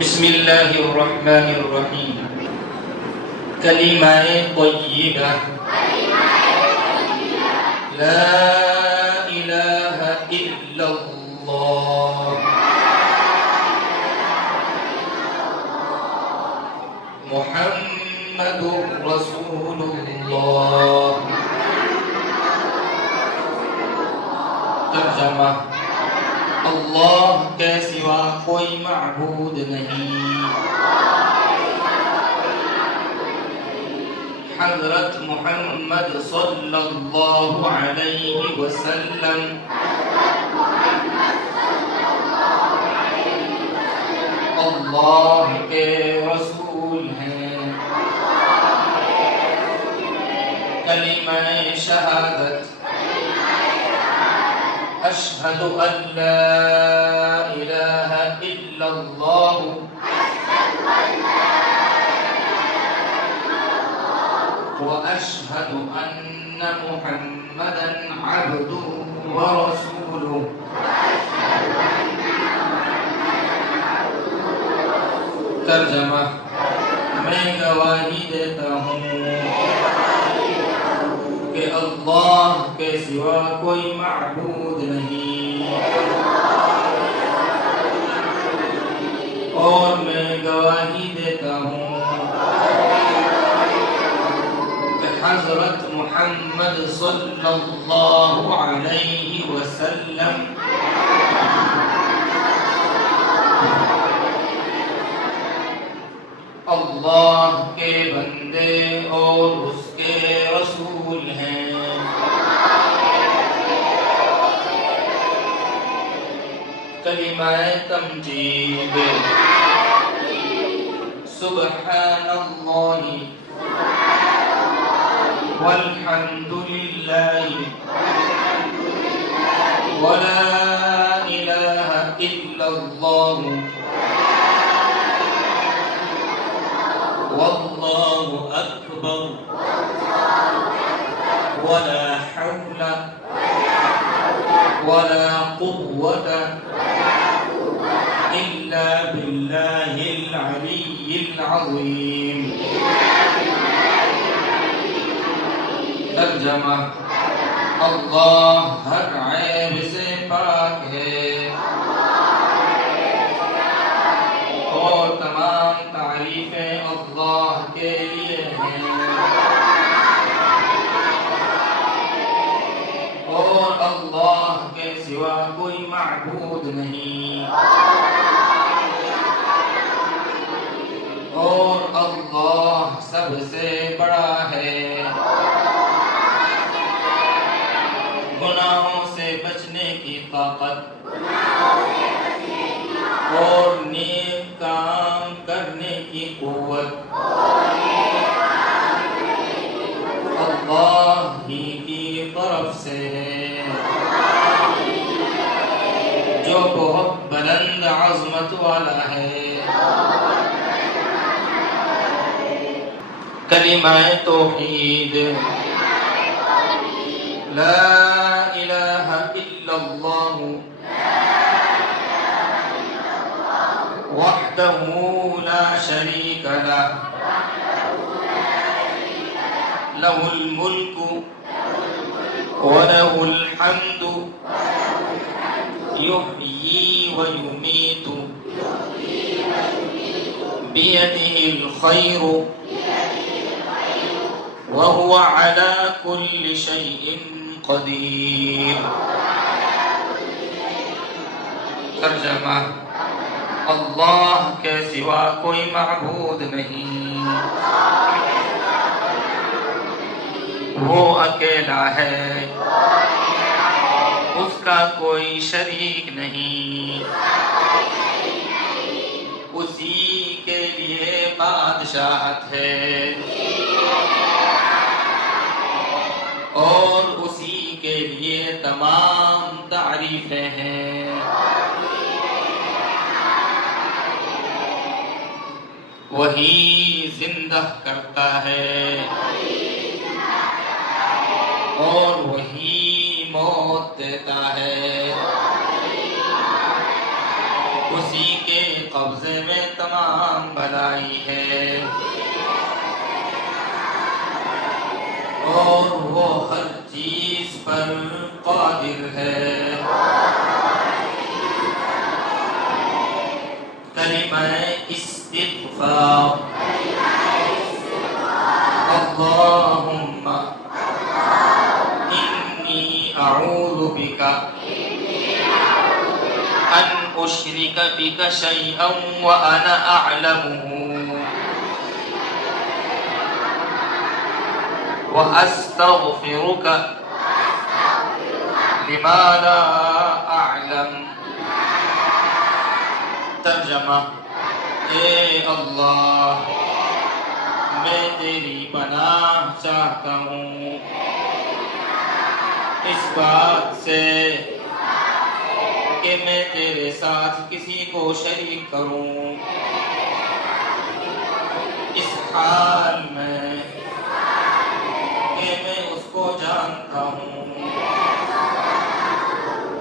بسم اللہ الرحمن الرحیم۔ کلمہ طیبہ لا الہ الا اللہ محمد رسول اللہ۔ ترجمہ: اللہ کے سوا کوئی معبود نہیں۔ حضرت محمد صلی اللہ علیہ وسلم اللہ کے رسول ہیں۔ کلمہ شہادت اشہد ان لا الہ الا اللہ واشہد ان محمدا عبدہ ورسولہ۔ ترجمہ: میں گواہی دیتا ہوں کہ اللہ کے سوا کوئی معبود نہیں، اور میں گواہی دیتا ہوں کہ حضرت محمد صلی اللہ علیہ وسلم اللہ کے بندے اور اس کے رسول ہیں۔ کلمہ تمجید سبحان اللہ والحمد للہ ولا الہ الا اللہ واللہ اکبر ولا حول ولا قوة الا باللہ العلی العظیم۔ ترجمہ: اللہ ہر عیب سے پاک ہے اور تمام تعریفیں اللہ کے لیے ہیں، اور اللہ کے سوا کوئی معبود نہیں، اور اللہ سب سے بڑا ہے۔ گناہوں سے بچنے کی طاقت اور نیک کام کرنے کی قوت اللہ ہی کی طرف سے ہے، جو بہت بلند عظمت والا ہے۔ کلمہ توحید لا الہ الا اللہ وحدہ لا شریک لہ لہ الملک ولہ الحمد یحیی ویمیت بیدہ الخیر وهو على كل شيء قدیر۔ ترجمہ: اللہ کے سوا کوئی معبود نہیں، وہ اکیلا ہے، اس کا کوئی شریک نہیں، اسی کے لیے بادشاہت ہے اور اسی کے لیے تمام تعریفیں ہیں۔ وہی زندہ کرتا ہے اور وہی موت دیتا ہے، اسی کے قبضے حوضے میں تمام بھلائی ہے، اور وہ ہر چیز پر قادر ہے۔ کلمہ استغفار، اللہم انی اعوذ بک ان اشرک بک شیئا وانا اعلمہ واستغفرک لما لا اعلم۔ ترجمہ: اے اللہ، میں تیری پناہ چاہتا ہوں اس بات سے کہ میں تیرے ساتھ کسی کو شریک کروں، اس حال میں کہ میں اس کو جانتا ہوں،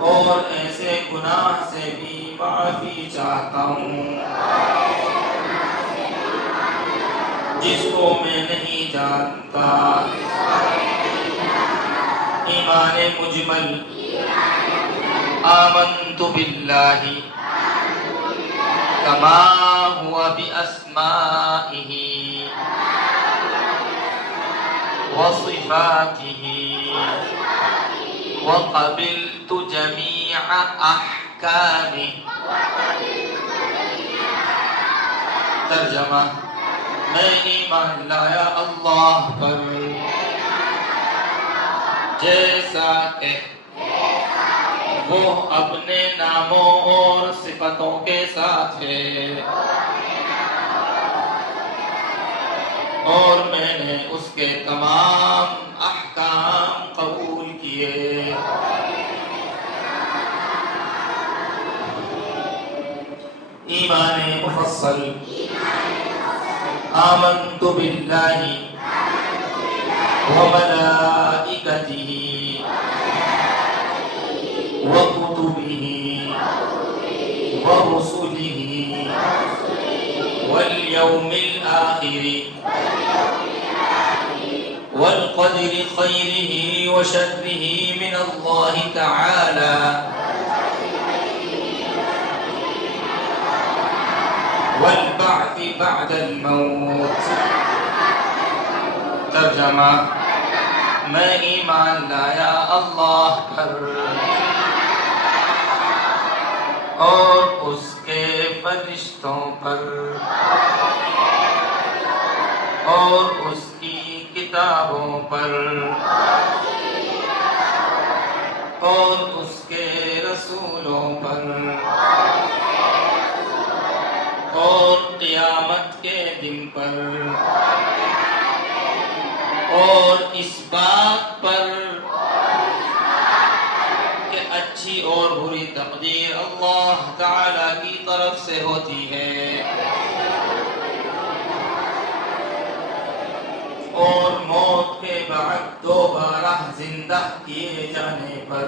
اور ایسے گناہ سے بھی معافی چاہتا ہوں جس کو میں نہیں جانتا۔ ایمان مجمل: آمنت باللہ کما ہوا باسمائہ وصفاتہ وقبلت جمیع احکامہ۔ ترجمہ: میں ایمان لایا اللہ پر جیسا کہ وہ اپنے ناموں اور صفتوں کے ساتھ ہے، اور میں نے اس کے تمام احکام قبول کیے۔ ایمان مفصل: آمنت باللہ وملائکتہ وکتبہ ورسلہ والیوم الآخر والقدر خیرہ وشرہ من اللہ تعالی والبعث بعد الموت۔ ترجمہ: میں ایمان لایا اللہ پر اور اس کے فرشتوں پر اور اس کی کتابوں پر اور اس کے رسولوں پر اور قیامت کے دن پر، اور اس بات پر کہ اچھی اور بری تقدیر اللہ تعالی کی طرف سے ہوتی ہے، اور موت کے بعد دوبارہ زندہ کیے جانے پر